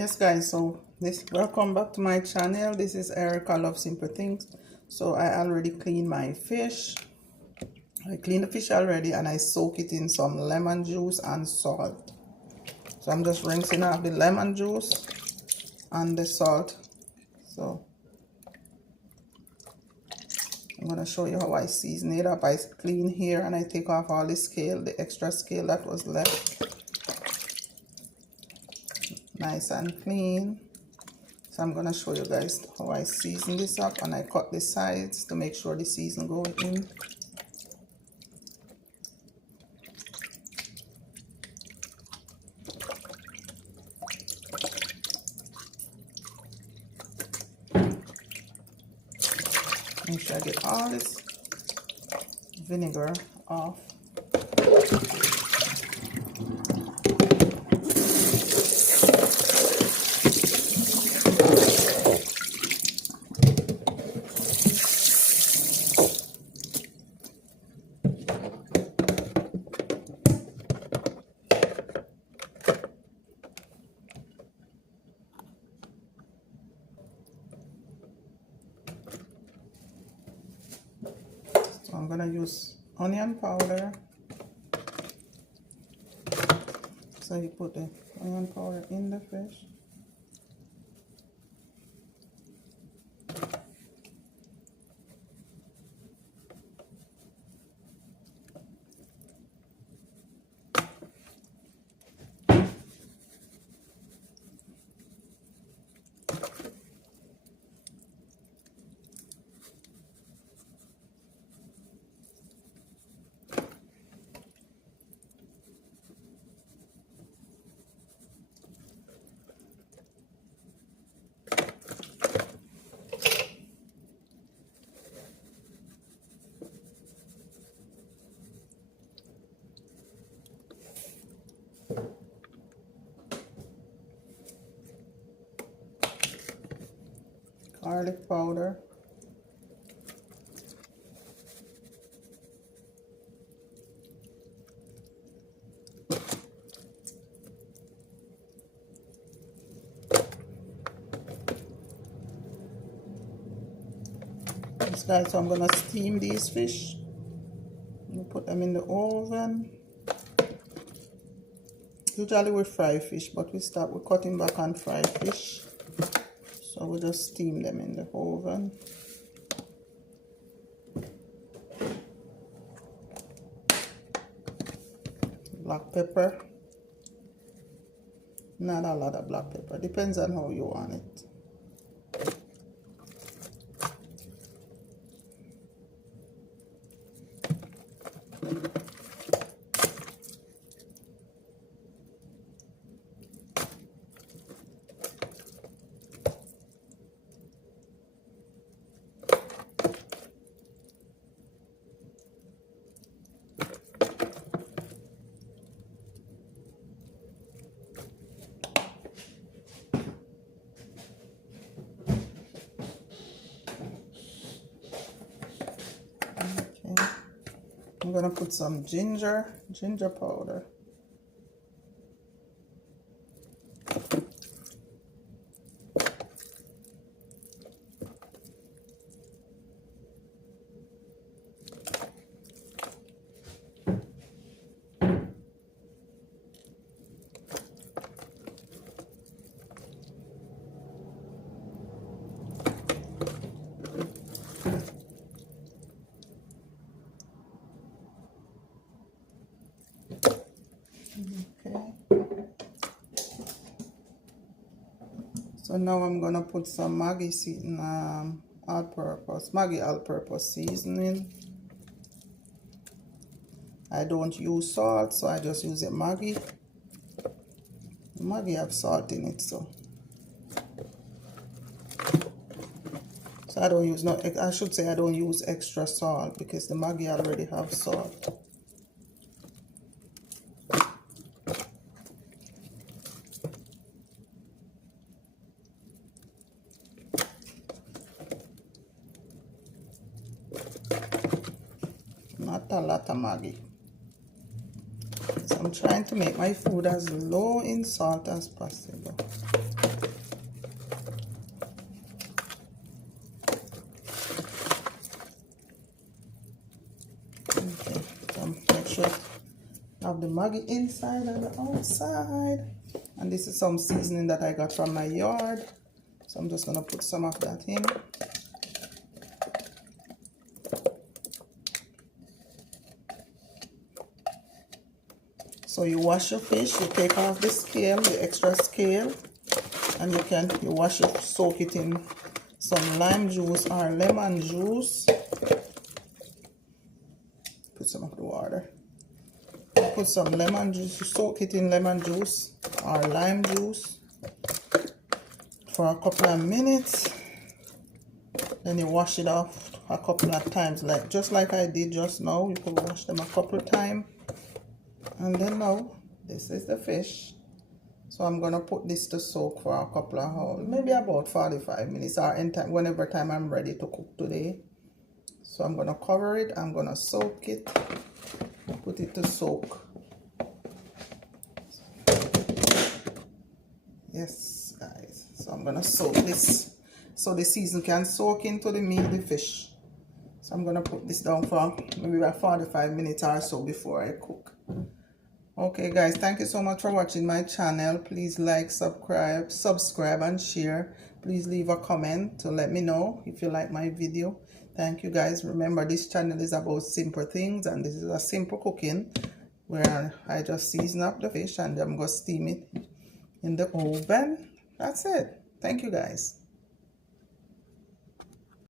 Yes guys, so welcome back to my channel. This is Erica Love Simple Things. So I already cleaned my fish. I cleaned the fish already and I soak it in some lemon juice and salt. So I'm just rinsing off the lemon juice and the salt. So I'm going to show you how I season it up. I clean here and I take off all the scale, the extra scale that was left. Nice and clean. So I'm going to show you guys how I season this up, and I cut the sides to make sure the season go in. Make sure I get all this vinegar off. So I'm gonna use onion powder. So you put the onion powder in the fish. Garlic powder. Yes guys, so I'm gonna steam these fish. Put them in the oven. Usually we fry fish, but we're cutting back on fried fish. So we'll just steam them in the oven. Black pepper. Not a lot of black pepper. Depends on how you want it. I'm gonna put some ginger powder. So now I'm gonna put some Maggi all-purpose seasoning. I don't use salt, so I just use a Maggi. The Maggi have salt in it, so I don't use I should say I don't use extra salt because the Maggi already have salt. Not a lot of Maggi. So I'm trying to make my food as low in salt as possible. it. Have the Maggi inside and the outside. And this is some seasoning that I got from my yard. So I'm just gonna put some of that in. So you wash your fish, you take off the scale, the extra scale, and you wash it, soak it in some lime juice or lemon juice. Put some of the water. Put some lemon juice, soak it in lemon juice or lime juice for a couple of minutes. Then you wash it off a couple of times, just like I did just now. You could wash them a couple of times. And then now, this is the fish. So I'm going to put this to soak for a couple of hours, maybe about 45 minutes or whenever time I'm ready to cook today. So I'm going to cover it, I'm going to soak it, put it to soak. Yes, guys. So I'm going to soak this so the season can soak into the meat, the fish. So I'm going to put this down for maybe about 45 minutes or so before I cook. Okay guys, thank you so much for watching my channel. Please like, subscribe and share. Please leave a comment to let me know if you like my video. Thank you guys. Remember, this channel is about simple things, and this is a simple cooking where I just season up the fish and I'm going to steam it in the oven. That's it. Thank you guys.